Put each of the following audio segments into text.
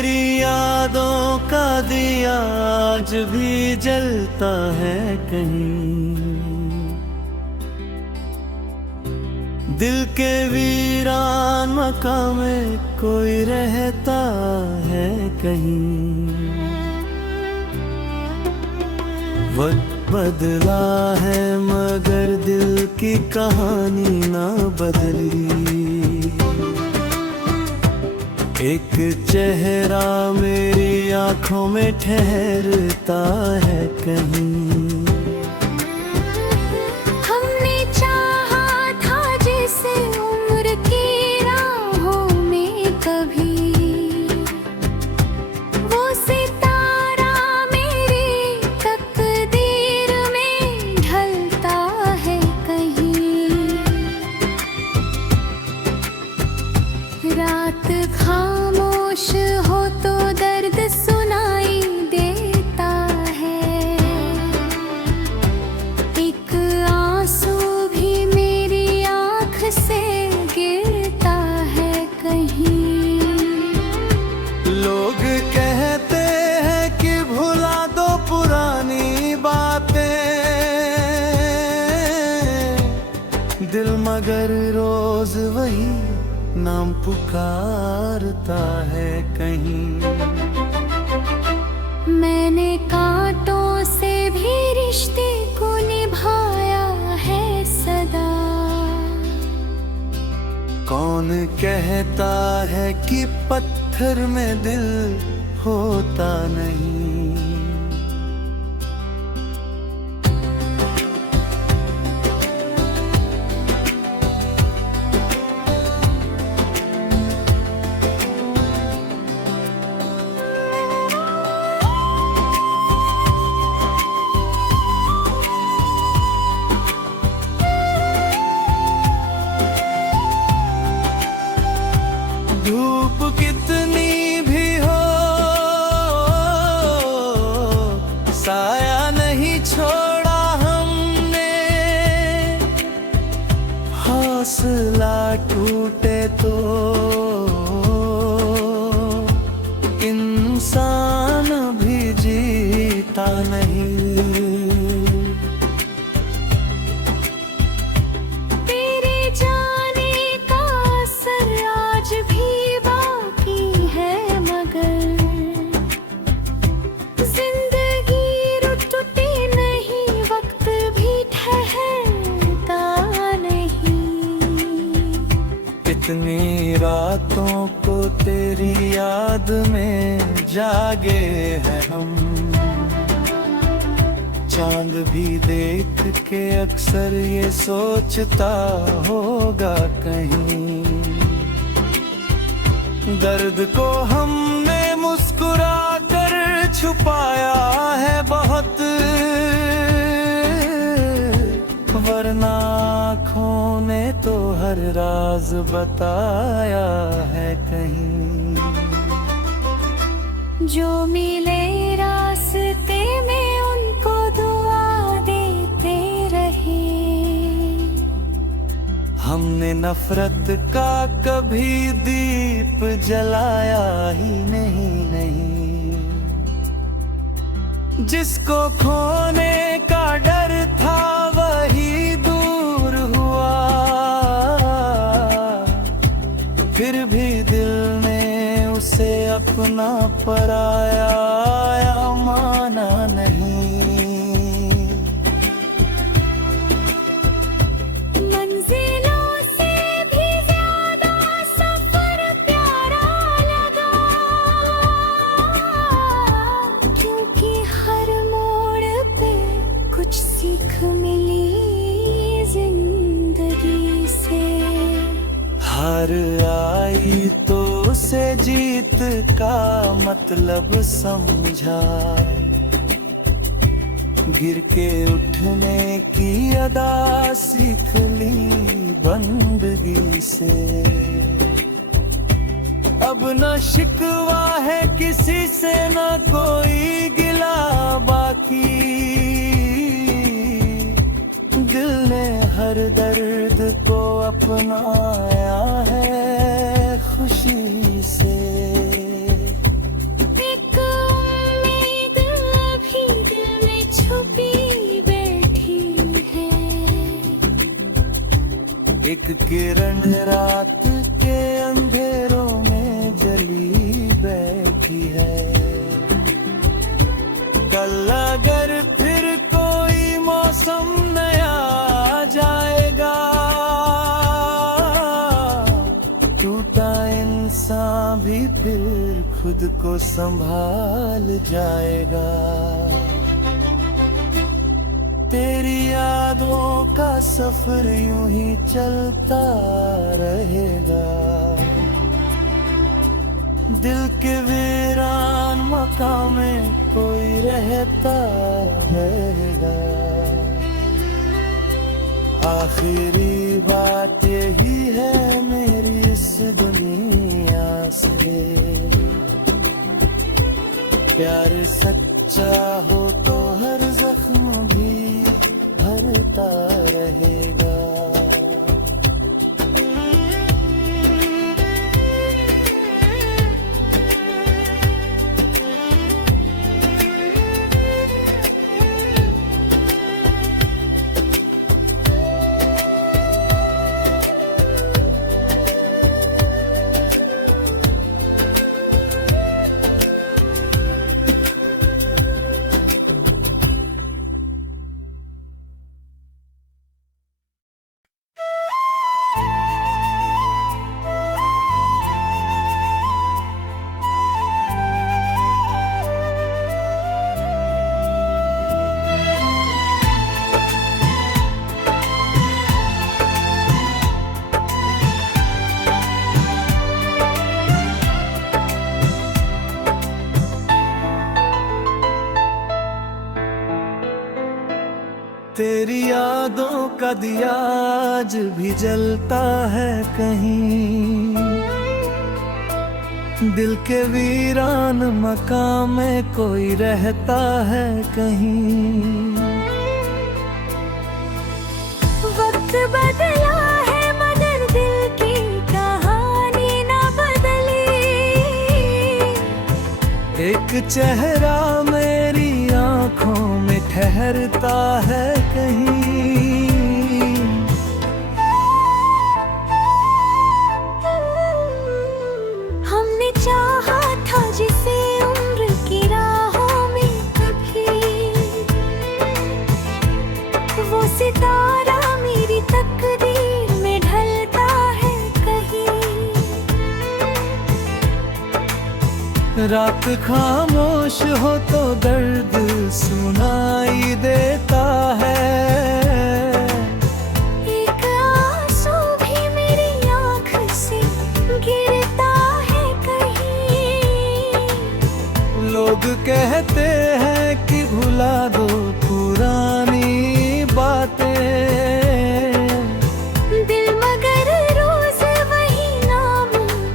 तेरी यादों का दिया आज भी जलता है कहीं, दिल के वीरान मकान में कोई रहता है कहीं। वक्त बदला है मगर दिल की कहानी ना बदली, एक चेहरा मेरी आंखों में ठहरता है कहीं। हमने चाहा था जिसे उम्र की राहों में कभी, वो सितारा मेरी तकदीर में ढलता है कहीं। रात खामोश हो तो दर्द सुनाई देता है, एक आंसू भी मेरी आँख से गिरता है कहीं। लोग कहते हैं कि भुला दो पुरानी बातें, दिल मगर रोज वही नाम पुकारता है कहीं। मैंने कांटों से भी रिश्ते को निभाया है सदा, कौन कहता है कि पत्थर में दिल होता नहीं। धूप कितनी भी हो साया नहीं छोड़ा हमने, हौसला टूटे तो इंसान भी जीता नहीं। इतनी रातों को तेरी याद में जागे हैं हम, चांद भी देख के अक्सर ये सोचता होगा कहीं। दर्द को हमने मुस्कुरा कर छुपाया है बहुत, वरना आँखों ने तो हर राज बताया है कहीं। जो मिले रास्ते में उनको दुआ देते रहे, हमने नफरत का कभी दीप जलाया ही नहीं। जिसको खोने का डर था वही दूर हुआ, फिर भी दिल ने उसे अपना पराया माना नहीं। मंजिलों से भी ज्यादा सफर प्यारा लगा, क्योंकि हर मोड़ पे कुछ सीख मिली जिंदगी से। हार आई तो उसे जीत का मतलब समझा, गिर के उठने की अदा सीख ली बंदगी से। अब न शिकवा है किसी से न कोई गिला बाकी, दिल ने हर दर्द को अपनाया है खुशी से। एक किरण रात के अंधेरों में जली बैठी है। कल अगर फिर कोई मौसम नया आ जाएगा, टूटा इंसान भी फिर खुद को संभाल जाएगा। तेरी यादों का सफर यूं ही चलता रहेगा। दिल के वीरान मकाम में कोई रहता रहेगा। आखिरी बात यही है मेरी इस दुनिया से, प्यार सच्चा हो तो हर जख्म भी भरता रहेगा। तेरी यादों का दिया आज भी जलता है कहीं, दिल के वीरान मकाम में कोई रहता है कहीं। वक्त बदला है मगर दिल की कहानी ना बदली। एक चेहरा मेरी आंखों में ठहरता है कहीं। हमने चाहा था जिसे उम्र की राहों में कभी, वो सितारा मेरी तकदीर में ढलता है कहीं। रात खामोश हो तो दर्द सुनाई देता है। एक आंसू भी मेरी आँख से गिरता है कहीं। लोग कहते हैं कि भुला दो पुरानी बातें, दिल मगर रोज वही नाम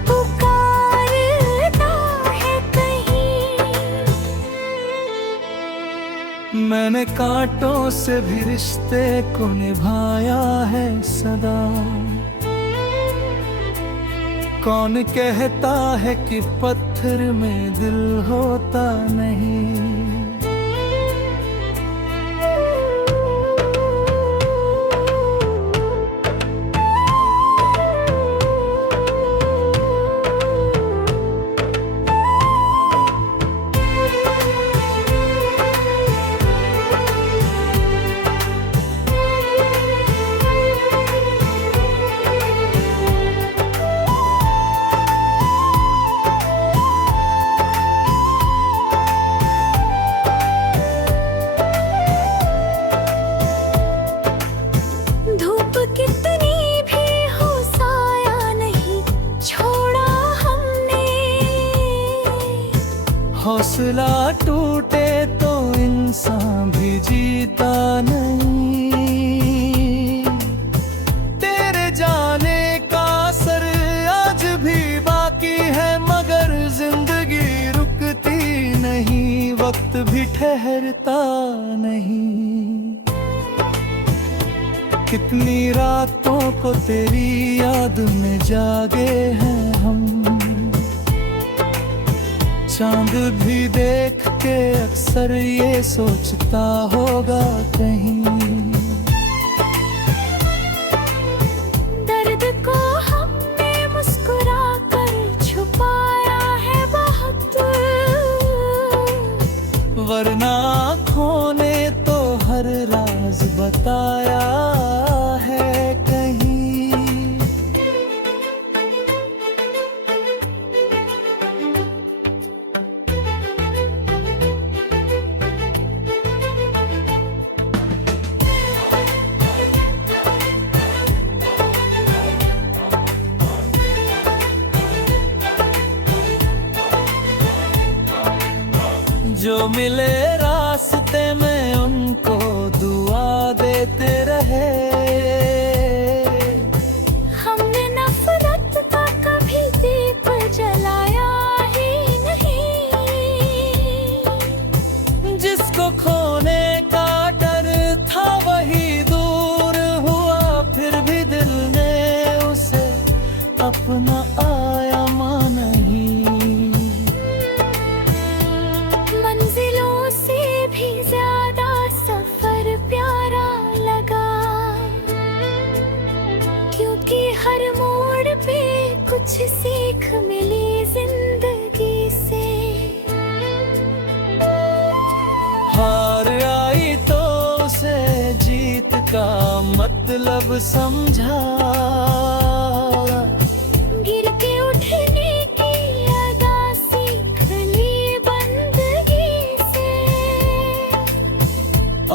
पुकारता है कहीं। मैंने कांटों से भी रिश्ते को निभाया है सदा। कौन कहता है कि पत्थर में दिल होता नहीं। धूप कितनी भी हो साया नहीं छोड़ा हमने। हौसला टूटे तो इंसान भी जीता नहीं। तेरे जाने का असर आज भी बाकी है मगर जिंदगी रुकती नहीं, वक्त भी ठहरता नहीं। कितनी रातों को तेरी याद में जागे हैं हम, चांद भी देख के अक्सर ये सोचता होगा कहीं। आया है कहीं। जो मिले रास्ते में उनको दुआ देते रहे। हमने नफरत का कभी दीप जलाया ही नहीं। जिसको खोने का डर था वही दूर हुआ, फिर भी दिल ने उसे अपना आया माना नहीं। मंजिलों से भी ज्यादा सफर प्यारा लगा, क्योंकि हर मोड़ पे कुछ सीख मिली जिंदगी से। हार आई तो उसे जीत का मतलब समझा। गिर के उठने की अदा सीख ली बंदगी से।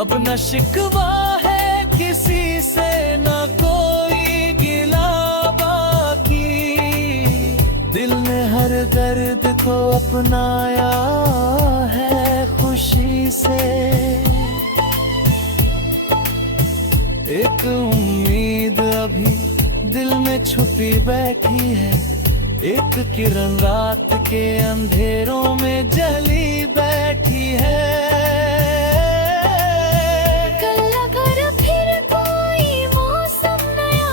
अब न शिकवा है किसी से, न कोई गिला बाकी। दिल ने हर दर्द को अपनाया है खुशी से। एक उम्मीद अभी दिल में छुपी बैठी है, एक किरण रात के अंधेरों में जली बैठी है। कल अगर फिर कोई मौसम नया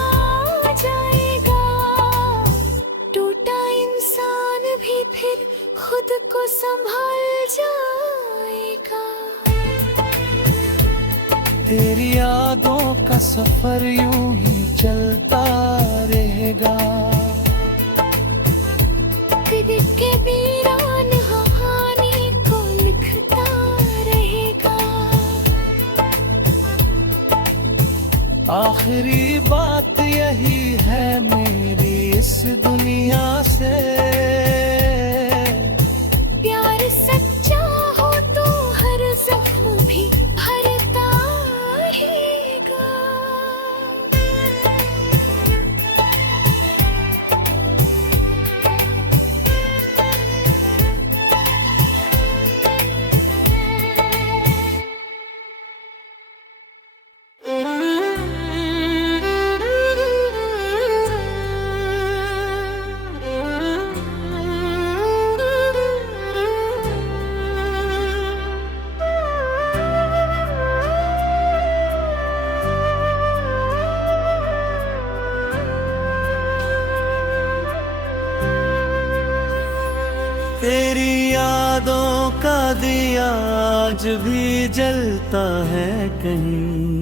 आ जाएगा, टूटा इंसान भी फिर खुद को संभाल जाएगा। तेरी यादों का सफर यूं ही चलता रहेगा। दिल के वीरान कहानी को लिखता रहेगा। आखिरी बात यही है मेरी इस दुनिया से। प्यार सच्चा हो तो हर जख्म भी भरता रहेगा। तेरी यादों का दिया आज भी जलता है कहीं।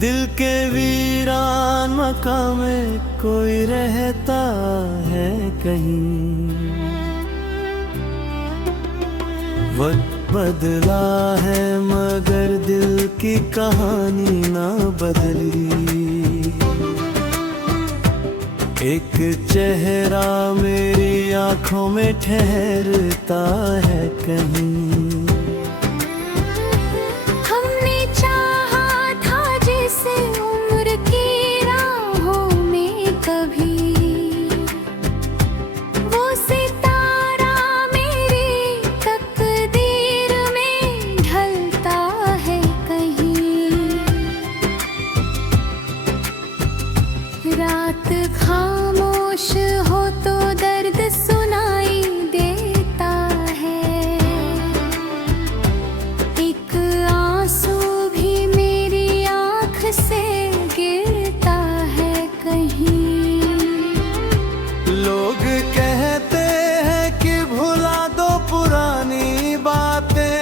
दिल के वीरान मकाम में कोई रहता है कहीं। वक्त बदला है मगर दिल की कहानी ना बदली। एक चेहरा मेरी आंखों में ठहरता है कहीं। हमने चाहा था जिसे उम्र की राहों में कभी, वो सितारा मेरी तकदीर में ढलता है कहीं। रात खामोश हो तो दर्द सुनाई देता है। एक आंसू भी मेरी आँख से गिरता है कहीं। लोग कहते हैं कि भुला दो पुरानी बातें,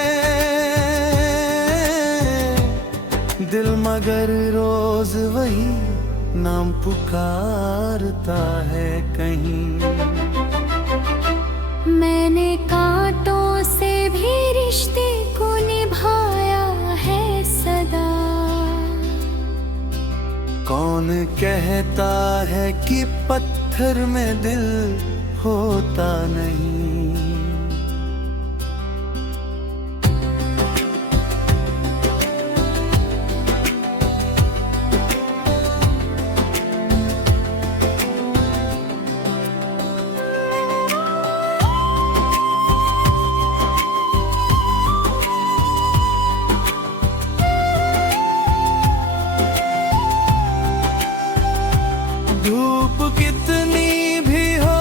दिल मगर रोज वही नाम पुकारता है कहीं। मैंने कांटों से भी रिश्ते को निभाया कौन कहता है कि पत्थर में दिल होता नहीं। धूप कितनी भी हो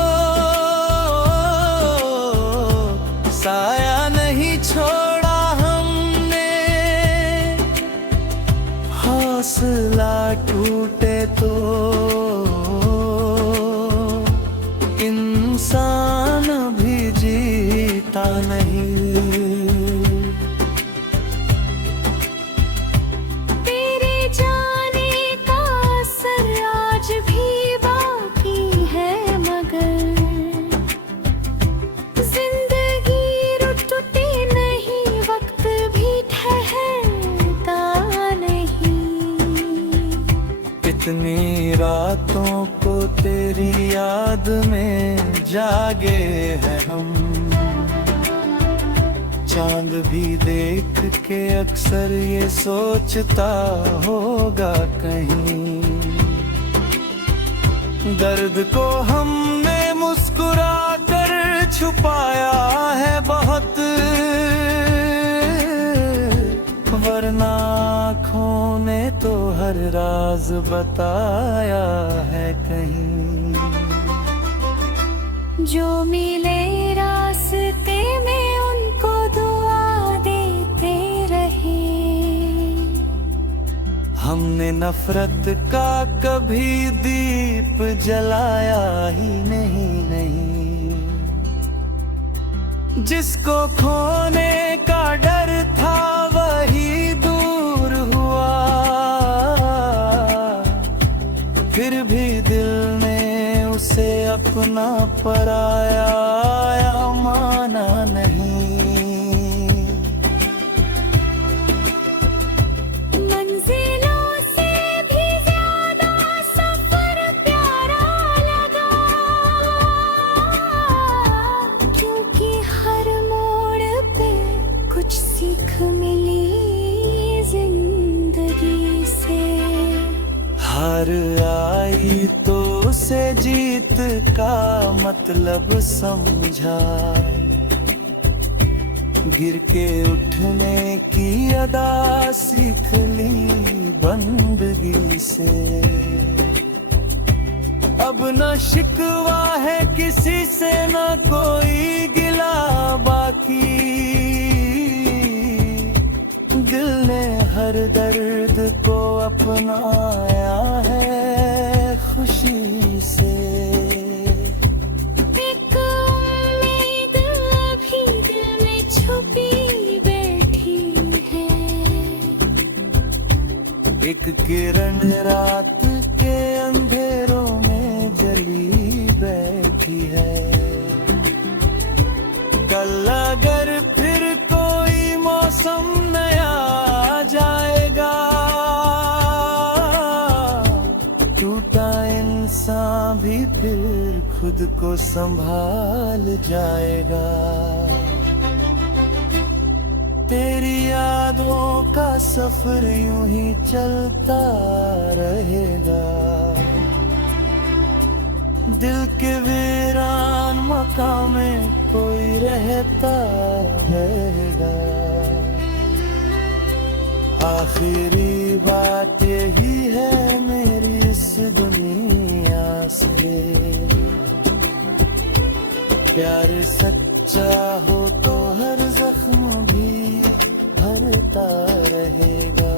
साया नहीं छोड़ा हमने, हौसला टूटे तो इंसान भी जीता नहीं। इतनी रातों को तेरी याद में जागे हैं हम, चांद भी देख के अक्सर ये सोचता होगा कहीं, दर्द को हमने मुस्कुरा कर छुपाया है बहुत, वरना आँखों ने तो हर राज बताया है कहीं। जो मिले रास्ते में उनको दुआ देते रहे, हमने नफरत का कभी दीप जलाया ही नहीं। जिसको खोने का डर था वही दूर हुआ, फिर भी दिल ने उसे अपना पराया माना नहीं। मंजिलों से भी ज्यादा सफर प्यारा लगा, क्योंकि हर मोड़ पे कुछ सीख मिली जिंदगी से। हार आई तो उसे जीत का मतलब समझा, गिर के उठने की अदा सीख ली बंदगी से। अब न शिकवा है किसी से न कोई गिला बाकी, दिल ने हर दर्द को अपनाया है खुशी से। एक उम्मीद अभी दिल में छुपी बैठी है, एक किरण रात के अंधेरों में जली बैठी है। कल अगर फिर कोई मौसम नया आ जाएगा, टूटा इंसान भी फिर खुद को संभाल जाएगा। तेरी यादों का सफर यूं ही चलता रहेगा, दिल के वीरान मकाम में कोई रहता रहेगा। आखिरी बात यही है मेरी इस दुनिया से, प्यार सच्चा हो तो हर जख्म भी भरता रहेगा।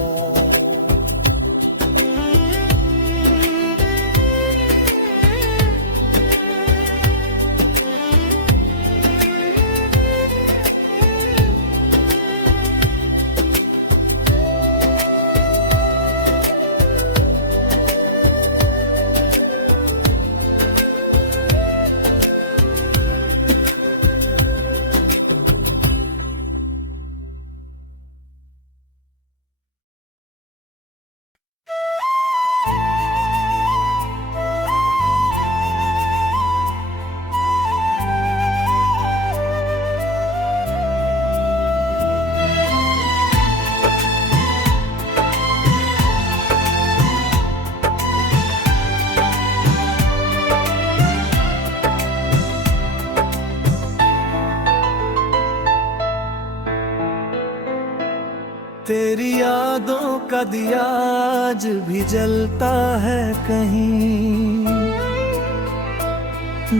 तेरी यादों का दिया आज भी जलता है कहीं,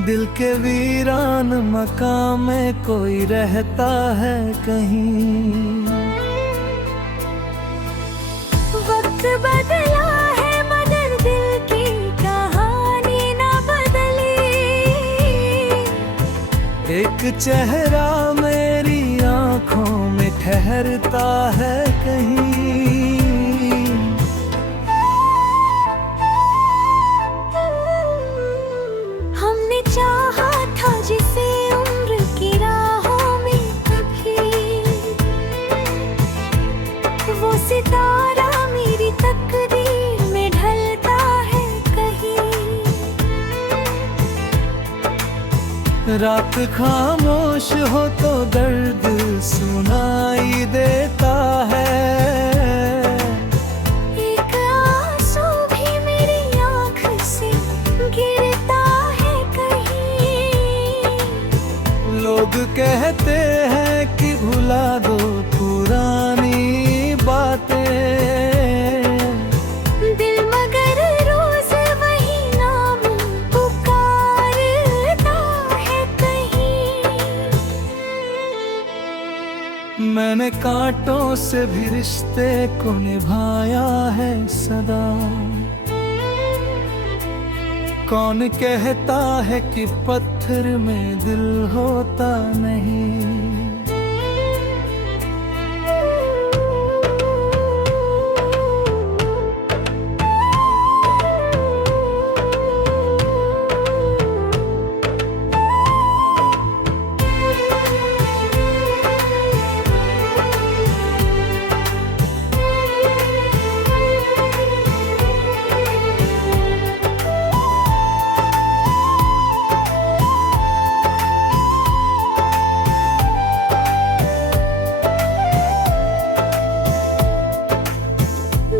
दिल के वीरान मकान में कोई रहता है कहीं। वक्त बदला है मगर दिल की कहानी ना बदली। एक चेहरा मेरी आंखों में ठहरता है कहीं। हमने चाहा था जिसे उम्र की राहों में कभी, वो सितारा मेरी तकदीर में ढलता है कहीं। रात खामोश हो तो दर्द सुनाई देता है, एक आंसू भी मेरी आँख से गिरता है कहीं। लोग कहते हैं कि भुला दो पुरानी बातें, दिल मगर रोज वही नाम पुकारता है कहीं। मैंने कांटों से भी रिश्ते को निभाया है सदा। कौन कहता है कि पत्थर में दिल होता नहीं।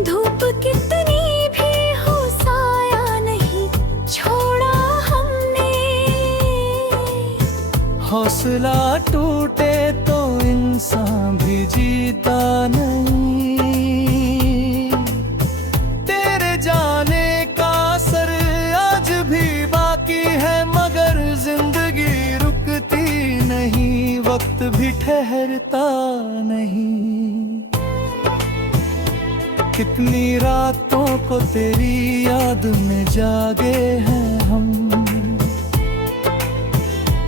धूप कितनी भी हो साया नहीं छोड़ा हमने। हौसला टूटे तो इंसान भी जीता नहीं। तेरे जाने का असर आज भी बाकी है मगर जिंदगी रुकती नहीं, वक्त भी ठहरता नहीं। कितनी रातों को तेरी याद में जागे हैं हम,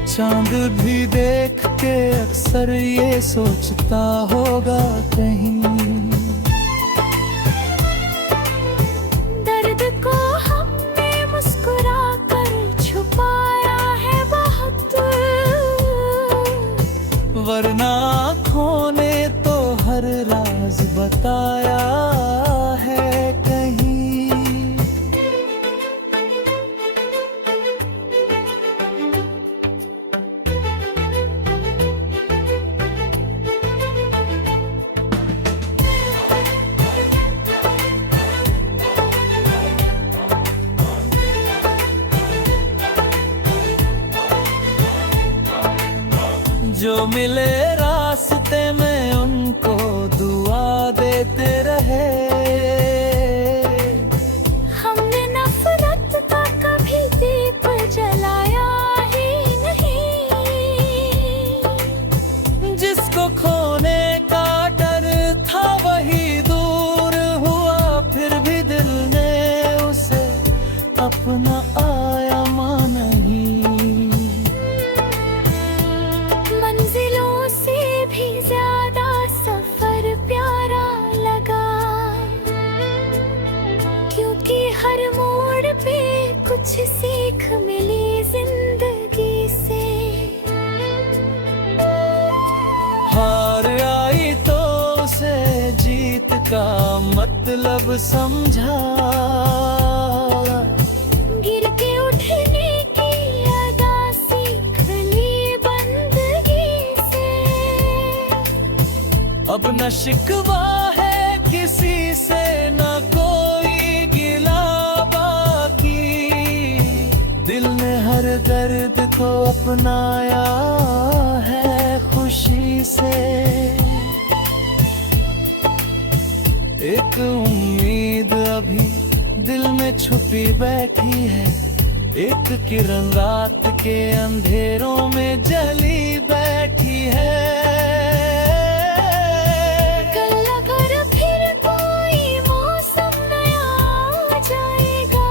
चांद भी देख के अक्सर ये सोचता होगा कहीं। दर्द को हमने मुस्कुरा कर छुपाया है बहुत, वरना आँखों ने तो हर राज बताया है कहीं। जो मिले रास्ते में उनको दुआ देते रहे। हमने नफरत का कभी दीप जलाया ही नहीं। जिसको खोने का डर था वही दूर हुआ, फिर भी दिल ने उसे अपना आया माना नहीं। मंजिलों से भी ज्यादा सफर प्यारा लगा, क्योंकि हर मोड़ पे कुछ सीख मिली जिंदगी से। हार आई तो उसे जीत का मतलब समझा, गिर के उठने की अदा सीख ली बंदगी से। अब न शिकवा है किसी से न कोई गिला बाकी, दिल ने हर दर्द को अपनाया है खुशी से। एक उम्मीद अभी दिल में छुपी बैठी है, एक किरण रात के अंधेरों में जली बैठी है। कल अगर फिर कोई मौसम नया आ जाएगा,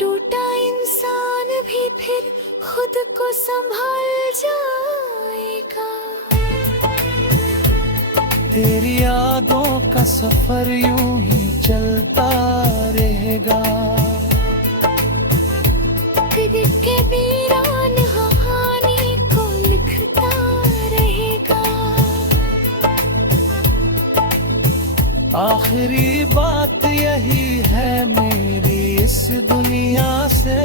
टूटा इंसान भी फिर खुद को संभाल जाएगा। तेरी यादों का सफर यूं ही चलता रहेगा, दिल के वीरान कहानी को लिखता रहेगा। आखिरी बात यही है मेरी इस दुनिया से,